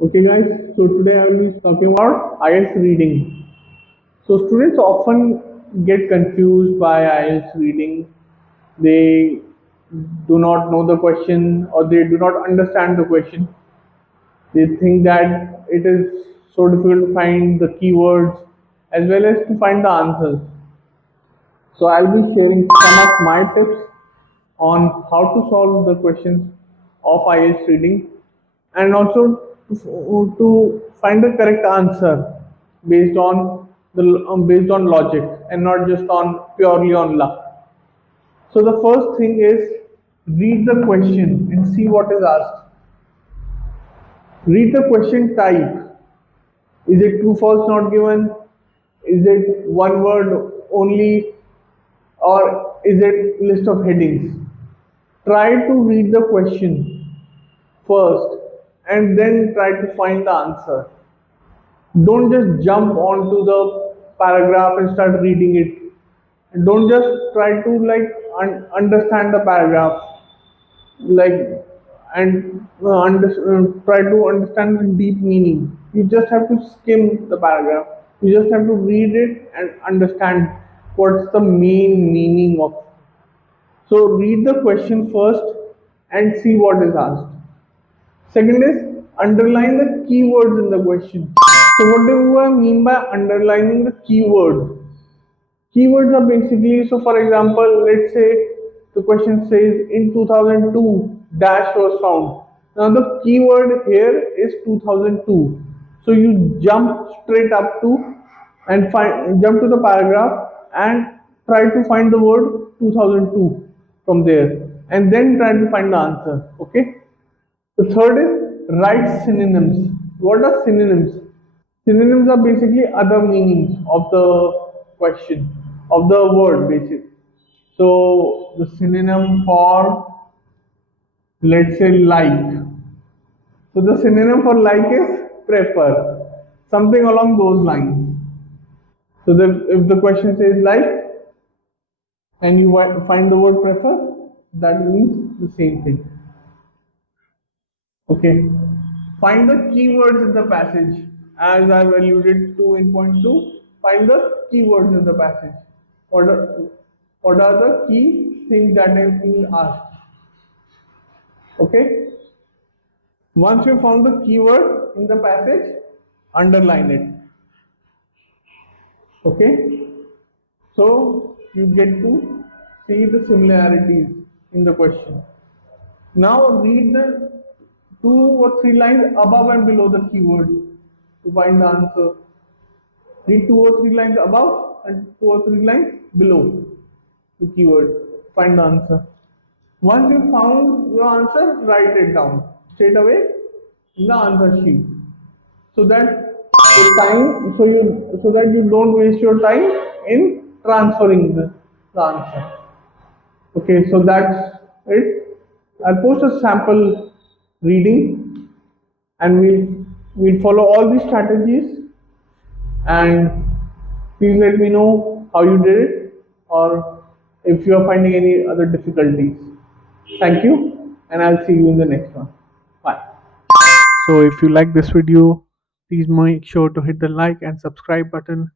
Okay guys, so today I will be talking about IELTS reading. So students often get confused by IELTS reading. They do not know the question or they do not understand the question. They think that it is so difficult to find the keywords as well as to find the answers. So I'll be sharing some of my tips on how to solve the questions of IELTS reading and also to find the correct answer based on based on logic and not just on purely on luck. So the first thing is read the question and see what is asked. Read the question type. Is it true, false, not given? Is it one word only or is it list of headings? Try to read the question first and then try to find the answer. Don't just jump onto the paragraph and start reading it. Don't just try to understand the paragraph like and try to understand the deep meaning. You just have to skim the paragraph. You just have to read it and understand what's the main meaning of. So read the question first and see what is asked. Second is underline the keywords in the question. So what do I mean by underlining the keyword? Keywords are basically, so for example, let's say the question says in 2002 dash was found. Now the keyword here is 2002. So you jump straight up to and jump to the paragraph and try to find the word 2002 from there and then try to find the answer. Okay. The third is write synonyms. What are synonyms? Synonyms are basically other meanings of the question, of the word basic. So the synonym for let's say like. So the synonym for like is prefer. Something along those lines. So if the question says like and you find the word prefer, that means the same thing. Okay. Find the keywords in the passage. As I've alluded to in point 2, find the keywords in the passage. What are, what are the key things that have been asked? Okay. Once you found the keyword in the passage, underline it. Okay. So you get to see the similarities in the question. Now read the 2 or 3 lines above and below the keyword to find the answer. Read 2 or 3 lines above and 2 or 3 lines below the keyword. Find the answer. Once you found your answer, write it down straight away in the answer sheet, so that you don't waste your time in transferring the answer. Okay, so that's it. I'll post a sample reading, and we'll follow all these strategies. And please let me know how you did it or if you are finding any other difficulties. Thank you, and I'll see you in the next one. Bye. So if you like this video, please make sure to hit the like and subscribe button